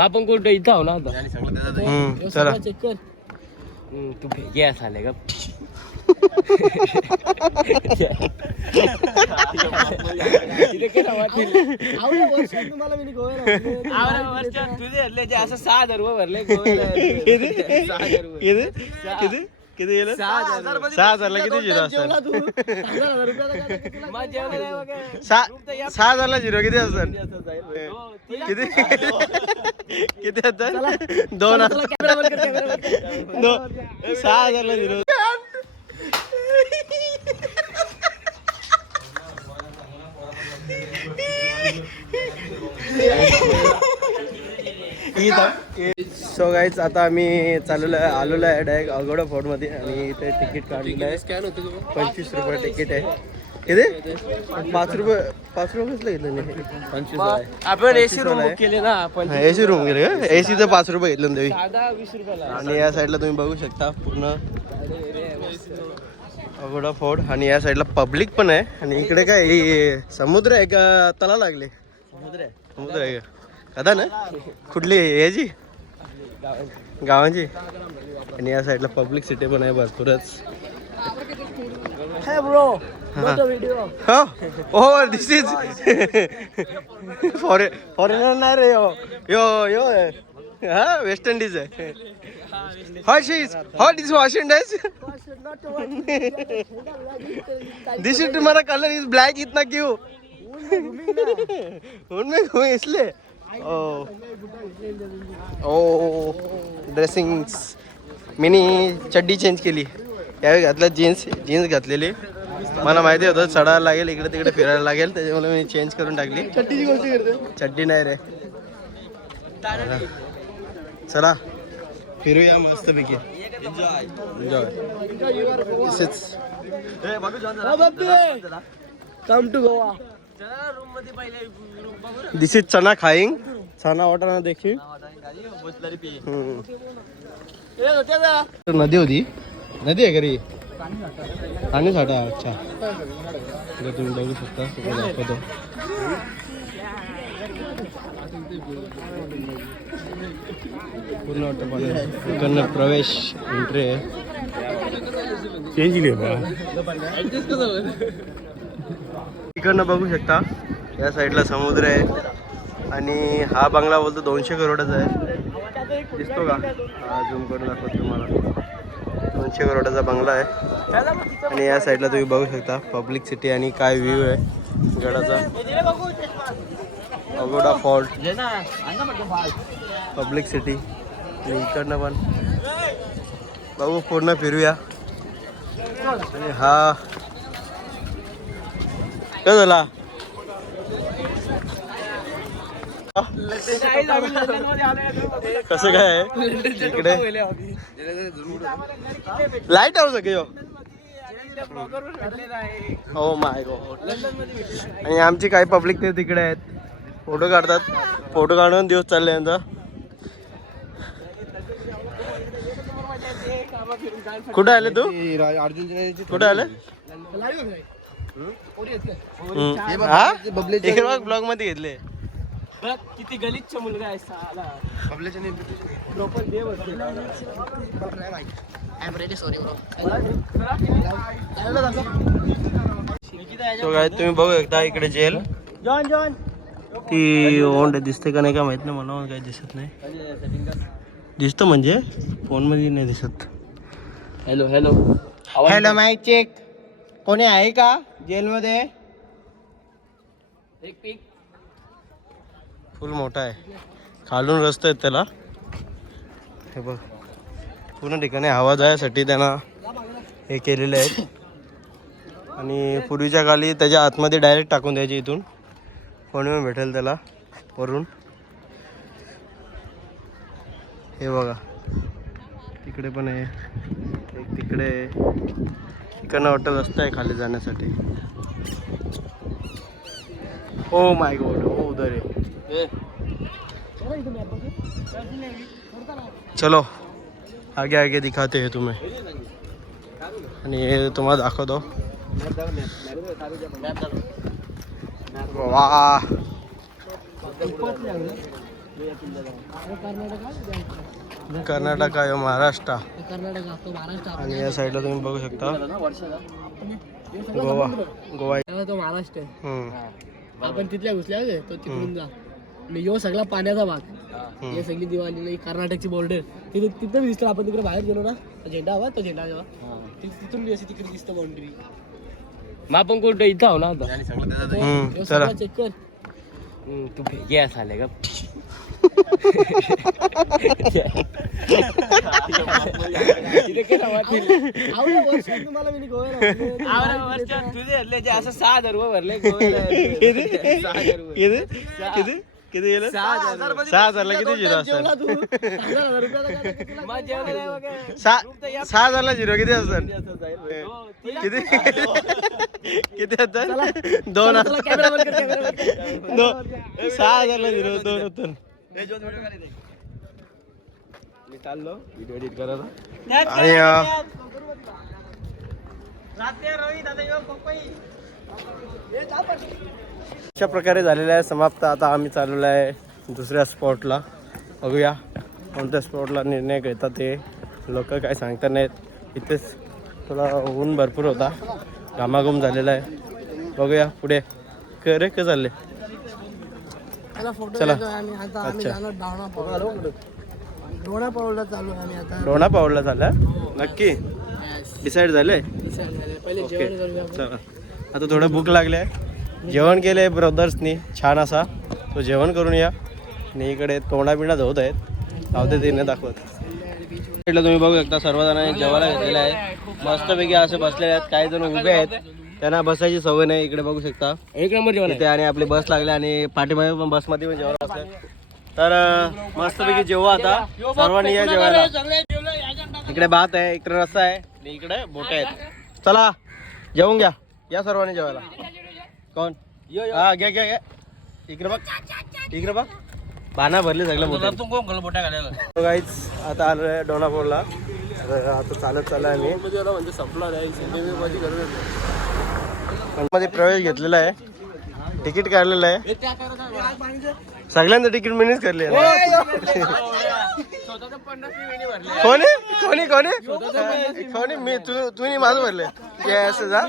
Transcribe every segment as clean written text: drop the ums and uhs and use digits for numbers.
आपण कुठं इथं आहो ना आता. चला चेक कर. तू गॅस आले का? तुझे असं 6,000 रुपये भरले गोव्याला. किती गेलं? 6,000ला किती झिरो असतात? 6,000ला झिरो किती असतात? किती किती असतात? 2,000. 6,000ला झिरो. सो गाईज आता आम्ही आलेलो आहे डायरेक्ट अगोडा फोर्ट मध्ये आणि इथे तिकीट काढलेलं आहे. 25 रुपये तिकीट आहे. किती? 5 रुपये घेतलं. आपण एसी रूम बुक केले ना. एसी रूम गेले का? एसीचं 5 रुपये घेतलं देवी. 20 रुपयाला. आणि या साईडला तुम्ही बघू शकता पूर्ण अगोडा फोर्ट आणि या साईडला पब्लिक पण आहे. आणि इकडे काय समुद्र आहे का तला लागले? समुद्र आहे का? कदा ना कुठली याची गावांची. आणि या साईडला पब्लिक सिटी पण आहे भरपूरच. हो दिस इज फॉरेनर नाही रे. यो हा वेस्ट इंडिज आहे. What is Washington? This is तुम्हारा कलर इज ब्लैक इतना क्यों? उनमें घूमे इसलिए. ओ ड्रेसिंग मिनी चड्डी चेंज केली. यावेळी घातलं जीन्स घातलेली. मला माहिती होतं चढायला लागेल इकडे तिकडे फिरायला लागेल त्याच्यामुळे मी चेंज करून टाकली. चड्डीची गोष्टी करते. चड्डी नाही रे. चला फिरूया मस्त पैकी. Enjoy. Come to Goa. This is chana खाईंग. चना वाटाणा देखील. नदी होती. नदी आहे घरी पाणी साठा. अच्छा तुम्ही बघू शकता. दाखवतो. पूर्ण वाटतं पाणी. इकडनं प्रवेश एंट्री आहे. चेंज इकडनं बघू शकता या साईडला समुद्र आहे. आणि हा बंगला बोलतो 200 करोडाचा आहे. दिसतो का? झूम करून दाखवतो तुम्हाला. 200 करोडाचा बंगला आहे. आणि या साईडला तुम्ही बघू शकता पब्लिक सिटी आणि काय व्ह्यू आहे गडाचा. Aguada fort public city. आणि इकडनं पण बघू पूर्ण फिरूया. आणि हा काय झाला? कसं काय आहे इकडे? लाईट हाऊस आहे. हो माय गॉड. आणि आमची काही पब्लिक ते तिकडे आहेत. फोटो काढतात. फोटो काढून दिवस चालले यांचा. कुठे आले तू? कुठे आले? ब्लॉग मध्ये घेतले. किती गलिच्छ मुलगा आहे साला. तुम्ही बघू शकता इकडे जेल. ती ओंड दिसते का नाही का माहित नाही मला. काही दिसत नाही. दिसतं म्हणजे फोन मध्ये नाही दिसत. Hello hello hello mike check. कोणी आहे का जेलमध्ये? एक पीक फुल मोठा आहे. खालून रस्ते आहेत त्याला. हे बघ पूर्ण ठिकाणी हवा जाण्यासाठी त्यांना हे केलेले आहेत. आणि पूर्वीच्या काळी त्याच्या आतमध्ये डायरेक्ट टाकून द्यायचे. इथून कोणी भेटेल त्याला वरून. हे बघा तिकडे पण आहे एक. तिकडे इकडनं वाटत रस्ता आहे खाली जाण्यासाठी. Oh my God. हो उधर है. चलो आगे आगे दिखाते हैं तुम्हें. आणि हे तुम्हाला दाखवतो. वाह कर्नाटक आहे महाराष्ट्र कर्नाटक तो महाराष्ट्र आणि या साईडला तुम्ही बघू शकता गोवा गोवा तो महाराष्ट्र आहे. हम्म. आपण तिथल्या घुसल्या होते तो तिकडून जा आणि यो सगळा पाण्याचा भाग हे सगळी दिवाळी कर्नाटकची बॉर्डर तिथे तिथं दिसतं. आपण तिकडे बाहेर गेलो ना तो झेंडा हवा तो झेंडा जेव्हा तिथून अशी तिकडे दिसतं बाउंड्री. मग आपण कुठं इथं आहो ना आता चला चेक कर. तू गॅस आले का तुम्हाला मी गोव्याला तुझे असं 6,000 रुपये भरले गोव्याला. किती किती गेलं 6,000ला किती झिरो असतात मग जेवण 6,000ला झिरो किती असतात किती किती असतात 2 6,000ला झिरो 2 उत्तर मी चाललो व्हिडिओ एडिट करायला. आणि अशा प्रकारे झालेलं आहे समाप्त. आता आम्ही चाललेलो आहे दुसऱ्या स्पॉटला. बघूया कोणत्या स्पॉटला निर्णय घेतात ते लोक काय सांगता नाहीत. इथेच थोडा ऊन भरपूर होता घामाघूम झालेला आहे. बघूया पुढे करे का चालले चला. अच्छा डोणा पावला चालू आहे आम्ही आता. डोणा पावडला झालं नक्की डिसाईड झाले. पहिले जेवण करूया. चला आता थोडं भूक लागले आहे. जेवण केले ब्रदर्सनी छान असा. तो जेवण करून या. आणि इकडे तोंडा बिंडा धुवत आहेत धावते ते दाखवत. इकडे तुम्ही बघू शकता सर्वजणांनी जेवायला घेतलेलं आहे. मस्तपैकी असे बसलेले आहेत. काही जण उभे आहेत त्यांना बसायची सवय नाही. इकडे बघू शकता 1 नंबर जेवण इथे आणि आपली बस लागली आणि पाठीमागे पण बसमध्ये पण जेवण असलं तर मस्तपैकी जेव्हा आता सर्वांनी या जेवायला. इकडे भात आहे इकडे रस्सा आहे आणि इकडे बोट आहेत. चला जेवून घ्या या सर्वांनी जेवायला. कोण हा घ्या घ्या घ्या इकडे बघ इकडे बघ पाना भरले सगळं बोटा गाईच. आता आलोय डोनापोरला. आता चालत चालला आहे मी म्हणजे संपला नाही मध्ये प्रवेश घेतलेला आहे. तिकीट काढलेलं आहे सगळ्यांचं तिकीट मीच काढले. कोणी कोणी कोणी कोणी मी तुम्ही माझं भरले असं जा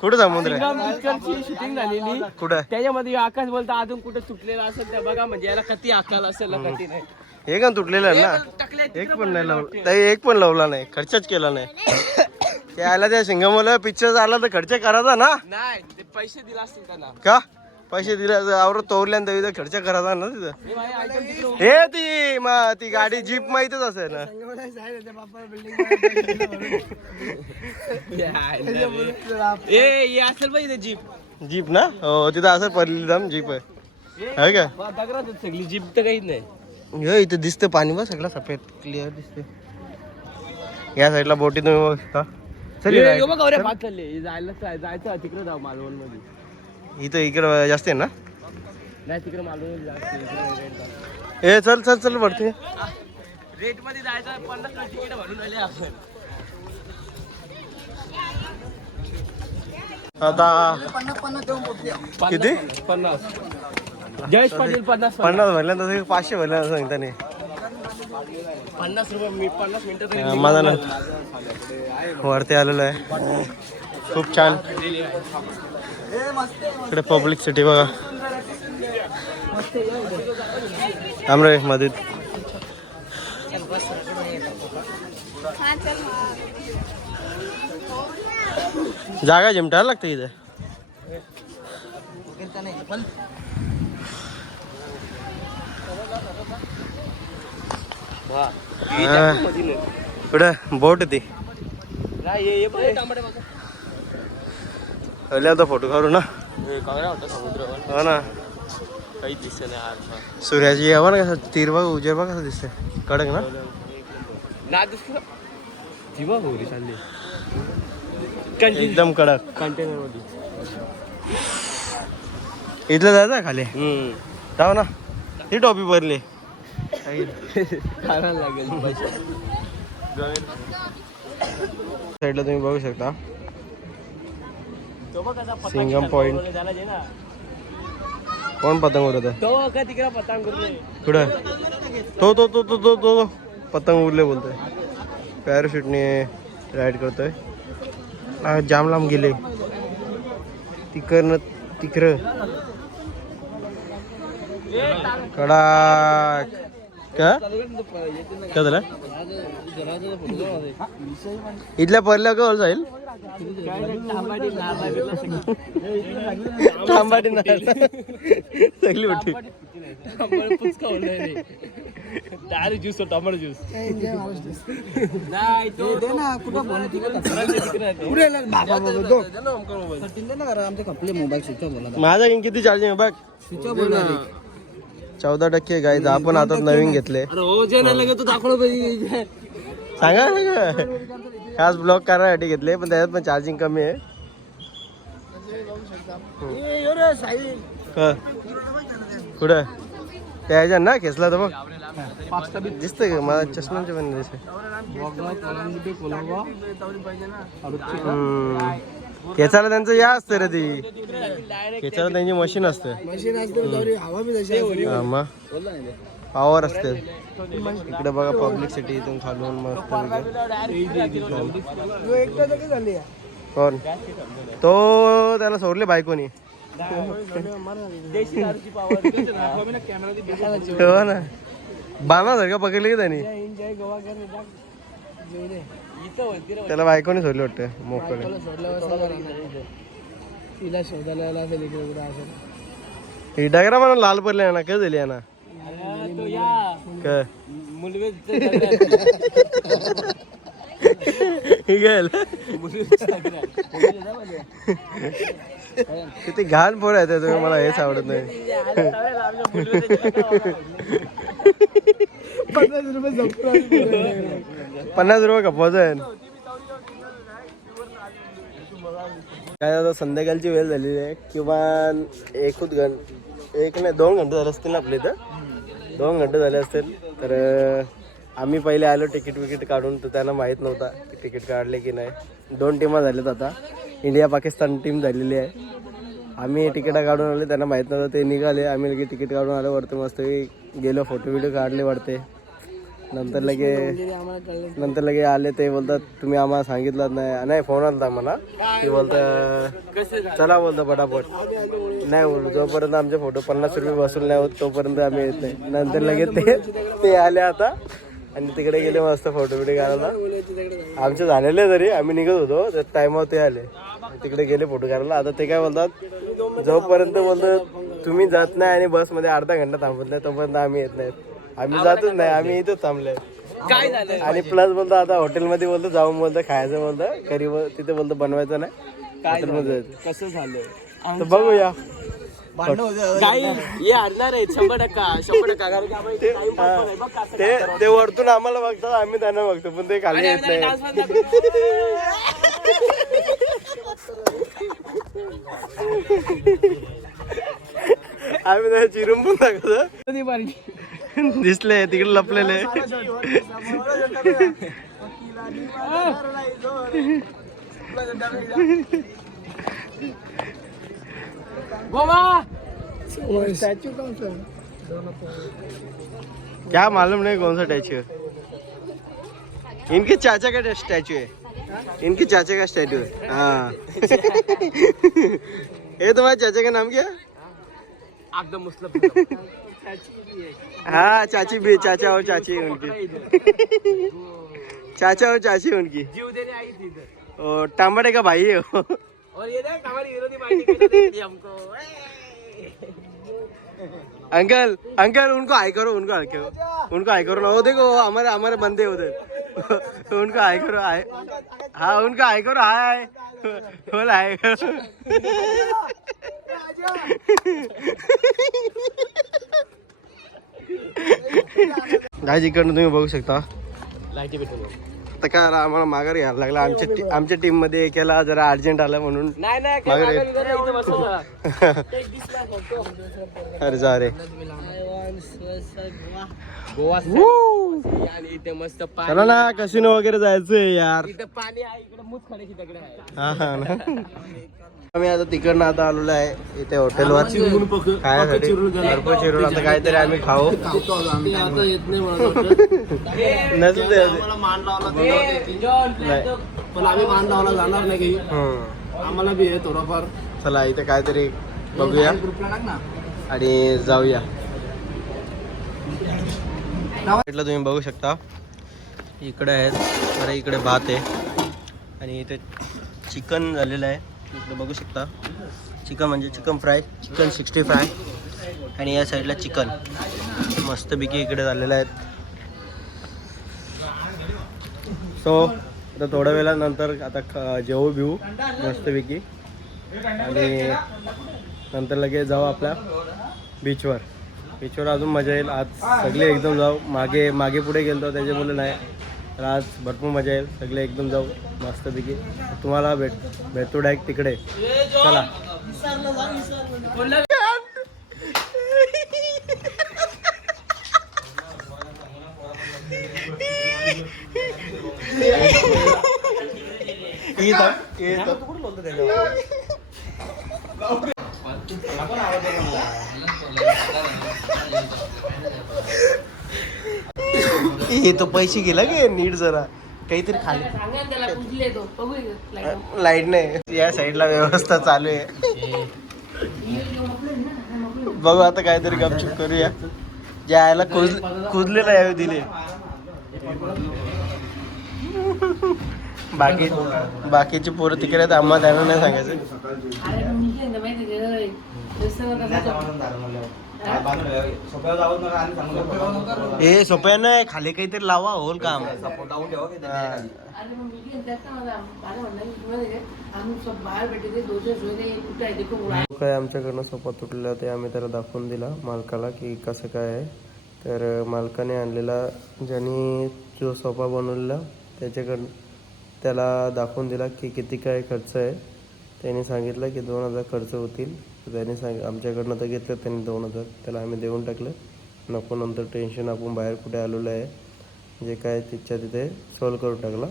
कुठं समुद्र शूटिंग झालेली कुठं त्याच्यामध्ये आकाश बोलता अजून कुठे सुटलेला असेल तर बघा म्हणजे याला कधी अक्कल असेल कधी नाही. हे का तुटलेलं आहे ना. एक पण नाही लावला एक पण लावला नाही खर्चच केला नाही. ते आला त्या शिंगामला पिक्चर आला तर खर्च करायचा ना. नाही ते पैसे दिला असतील त्यांना का पैसे दिले आवर तोरल्यानंतर इथं खर्च करायचा ना तिथं. हे ती गाडी जीप माहितच असेल ना. असेल पाहिजे जीप जीप ना हो तिथं असं पडलेली दम जीप आहे का दगडात सगळी जीप तर काहीच नाही. हे इथं दिसतं पाणी बघ सगळं सफेद क्लिअर दिसते. या साईडला बोटी तुम्ही बघता. जायचं तिकडे जाऊ मालवण मध्ये. इथं इकडं जास्त आहे ना. नाही तिकडे मालवण जास्त. ए चल चल चल भरते रेट मध्ये जायचं 50 तिकीट भरून आले आपण. आता किती 50 जयेश पाटील 50 भरल्यानंतर 500 भरल्यानंतर सांगता नाही 50 रुपये मी 50 मिनिटं माझा ना वरती आलेलो आहे. खूप छान इकडे पब्लिक सिटी बघा. आमरे मध्ये जागा जिमटायला लागते इथे. पुढे बोट ती आता फोटो काढू ना. हो ना काहीच दिसत नाही. सूर्याची यावं ना कसं तीर बघ उजेर बघ कसं दिसतंय कडक ना. एकदम कडक कंटेनर मध्ये इथलं जायचं खाली जाऊ ना. ही टोपी भरली करायला लागेल. साईडला तुम्ही बघू शकता तो बघ कसा पतंग सिंगम आहे, पॉइंट. त्याला जे ना कोण पतंग उडवत आहे तो का तिकडे पतंग उरले कुठं तो पतंग उडले बोलतोय. पॅराशूटने राईड करतोय. जाम लांब गेले तिकडनं तिकडं कडाक का काय झालं इथल्या पहिल्या कवर जाईल तांबाटी सगळी मोठी ज्यूस टमाटो ज्यूस माझा किती चार्जिंग आहे बघ 14% गाईज आपण आता नवीन घेतले सांगा खास ब्लॉक करण्यासाठी घेतले पण त्याच्यात पण चार्जिंग कमी आहे. कुठं त्या ह्याच्यात ना खेचला तर बघ दिसतंय का मला चष्म्याच्या पण दिसतंय. खेचायला त्यांचं या असतं रे ती खेचायला त्यांची मशीन असते मग पॉवर असते. इकडे बघा पब्लिक सिटी इथून खालून मस्त कोण तो त्याला सोडले बायकोनी हो ना बाणासारखं पकडले की त्यांनी त्याला बायकोनी सोडले वाटतं मोकळे ही डगरा म्हणून लाल पडले ना काय झाली ना काय किती घाण पोर आहे तुम्ही मला हेच आवडत नाही. 50 रुपये कपवाच आहे काय आता संध्याकाळची वेळ झालेली आहे किंवा एक नाही 2 घंटे झाले असतील ना आपले इथं 2 घंटे झाले असतील. तर आम्ही पहिले आलो तिकीट काढून तर त्यांना माहीत नव्हता की तिकीट काढले की नाही. 2 टीमा झाल्यात आता इंडिया पाकिस्तान टीम झालेली आहे. आम्ही तिकीटा काढून आले त्यांना माहीत नव्हतं ते निघाले. आम्ही लगे तिकीट काढून आलो वरती मस्त गेलो फोटो व्हिडिओ काढले वाटते. नंतर लगे आले ते बोलतात तुम्ही आम्हाला सांगितलं नाही फोन आला म्हणा ते बोलतं चला बोलतं पटापट नाही बोलतो जोपर्यंत आमचे फोटो 50 रुपये वसूल नाही होत तोपर्यंत आम्ही येत नाही. नंतर लगेच ते आले आता आणि तिकडे गेले मस्त फोटो व्हिडिओ काढायला. आमचे झालेले तरी आम्ही निघत होतो त्या टायमावर ते आले तिकडे गेले फोटो काढायला. आता ते काय बोलतात जोपर्यंत बोलतं तुम्ही जात नाही आणि बसमध्ये अर्धा घंटा थांबत नाही तोपर्यंत आम्ही येत नाही. आम्ही जातच नाही आम्ही इथंच थांबलोय काय झालं आणि प्लस बोलतो आता हॉटेलमध्ये बोलतो जाऊन बोलतो खायचं बोलतं घरी तिथे बोलतो बनवायचं नाही हॉटेलमध्ये जायचं. कसं झालं तर बघूया काही हे हरणार आहेत 100% कारण की आपण इथे time pass पण आहे. बघ कसं ते वरतून आम्हाला बघतात आम्ही त्यांना बघतो पण ते खाली येत नाही. dance बंद कर. आम्ही त्याला चिरून पण दाखवतो दिसले तिकडे लपलेले क्या मालूम नहीं कौन सा स्टैचू है. इनके चाचा का स्टैचू है इनके चाचा का स्टैचू है. हाँ ये तुम्हारे चाचा का नाम क्या है? एकदम मुस्लिम हाँ चाची भी चाचा और चाची उनकी चाचा और चाची उनकी जीव देने आई थी इधर. और टांबाड़े का भाई है वो. और ये देख हमारी विरोधी पार्टी कैसे देख रही है हमको. अंकल अंकल उनको हाई करो उनको हाई करो ना वो देखो हमारे बंदे उधर उनको हाई करो हाय. हाँ उनको हाई करो हाय बोल हाई करो. गाइस इकडनं तुम्ही बघू शकता लाईटी भेटून आता काय आम्हाला माघार घ्यायला लागला. आमच्या टीम मध्ये एकाला जरा अर्जंट आलं म्हणून नाही नाही अरे जा रे गोवा आणि इथे मस्त पाणी. चला ना कसिनो वगैरे जायचंय यार. इथे पाणी आहे इकडे मूत खाण्याची दगड आहे. हा ना आम्ही आता तिकडनं आता आलेलो आहे इथे हॉटेलवर खाण्यासाठी. भरपूर चिरून आता काहीतरी आम्ही खाऊ. आता येत नाही नसू दे. मान लावला पण आम्ही मान लावला जाणार नाही काही. आम्हाला बी आहे थोडंफार. चला इथे काहीतरी बघूया आणि जाऊया. इकडलं तुम्ही बघू शकता इकडे आहेत तर इकडे भात आहे आणि इथे चिकन झालेलं आहे. इकडे बघू शकता चिकन म्हणजे चिकन फ्राय, चिकन 65 आणि या साईडला चिकन मस्तपैकी इकडे झालेलं आहेत. सो आता थोड्या वेळानंतर आता जेवू बिवू मस्तपैकी आणि नंतर लगेच जाऊ आपल्या बीचवर. बीचवर अजून मजा येईल. आज सगळे एकदम जाऊ. मागे पुढे गेलो त्याच्यामुळे नाही तर आज भरपूर मजा येईल. सगळे एकदम जाऊ मस्तपैकी. तुम्हाला भेटतो डायरेक्ट तिकडे. चला हे तो पैसे गेला गे नीट जरा काहीतरी खाली लाईट नाही. या साईडला व्यवस्था चालू आहे. बघू आता काहीतरी गपचूप करूया. ज्या आयला कुजलेला यावे दिले. बाकीची पोरं तिकडे आहेत. आम्हाला त्यांना नाही सांगायचं. हे सोप्या नाही खाली काहीतरी लावा होल काम. काय आमच्याकडनं सोफा तुटलेला ते आम्ही त्याला दाखवून दिला मालकाला की कसं काय आहे. तर मालकाने आणलेला ज्यांनी जो सोफा बनवलेला त्याला दाखवून दिला की किती काय खर्च आहे. त्याने सांगितलं की 2000 खर्च होतील. त्याने आमच्याकडनं तर घेतलं त्यांनी 2000. त्याला आम्ही देऊन टाकलं. नको नंतर टेन्शन आपण बाहेर कुठे आलेलो आहे जे काय तिच्या तिथे सॉल्व करून टाकला.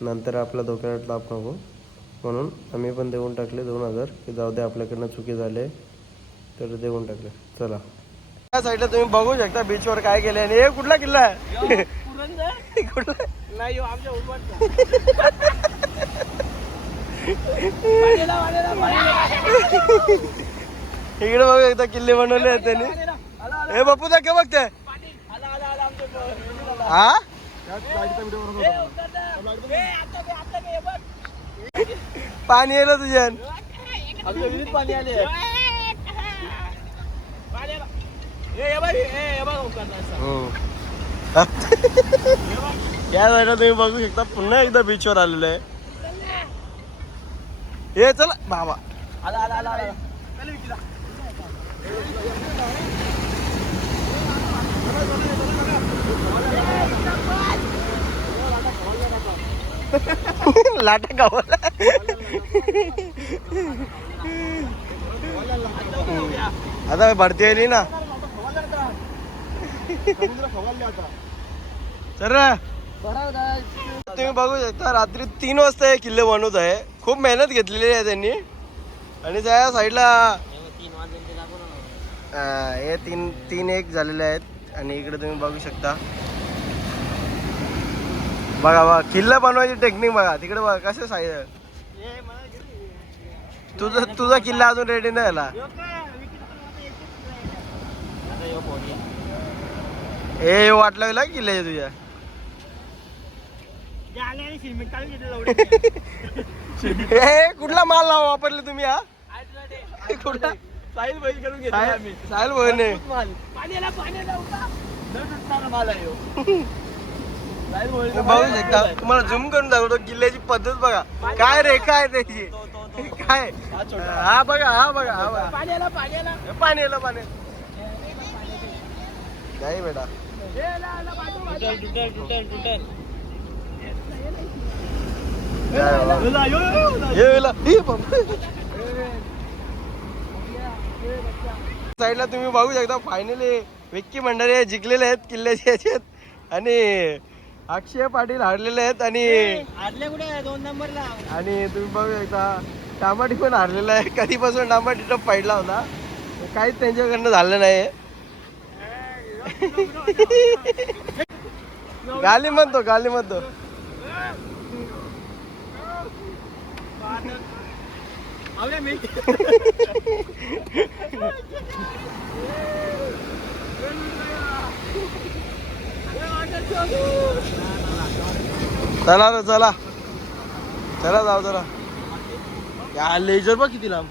नंतर आपला धोक्याला ताप नको म्हणून आम्ही पण देऊन टाकले 2000 की जाऊ दे आपल्याकडनं चुकी झाले तर देऊन टाकले. चला त्या साईडला तुम्ही बघू शकता बीचवर काय केलं. आणि हे कुठला किल्ला आहे? कुठला नाही आमच्या इकडे बघू एकदा किल्ले बनवले आहेत त्यांनी. हे बापू दा काय बघते हा पाणी येलं तुझ्या पाणी आले. या साईडला तुम्ही बघू शकता पुन्हा एकदा बीचवर आलेलो आहे. हे चला बाबा लाटा गावाला आता भरती आली ना. सर तुम्ही बघू शकता रात्री 3 वाजता हे किल्ले बनवत आहे. खूप मेहनत घेतलेली आहे त्यांनी. आणि त्या साईडला हे 3-1 झालेले आहेत. आणि इकडे तुम्ही बघू शकता बघा किल्ला बनवायची टेक्निक बघा. तिकडे बघा कसं साईड तुझा किल्ला अजून रेडी नाही झाला. हे वाट लागला किल्ला तुझ्या. कुठला माल वापरले तुम्ही हा? कुठला साहिल भाई करून घेतला आम्ही. साहिल भाईने बघू शकता. तुम्हाला झूम करून दाखवतो किल्ल्याची पद्धत बघा. काय रेखा आहे त्याची काय. हा बघा हा बघा पाणी नाही बेटा. साईडला तुम्ही बघू शकता फायनली विक्की मंडळी जिंकलेले आहेत किल्ल्याचे याच्यात. आणि अक्षय पाटील हारलेले आहेत. आणि कुठे 2 नंबरला. आणि तुम्ही बघू शकता टामाटी पण हारलेला आहे. कधीपासून टामाटी टप पडला होता, काहीच त्यांच्याकडनं झालं नाही. गाली म्हणतो चला रे चला जाऊ जरा. या लेजर बघ किती लांब.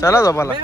चला झोपाला.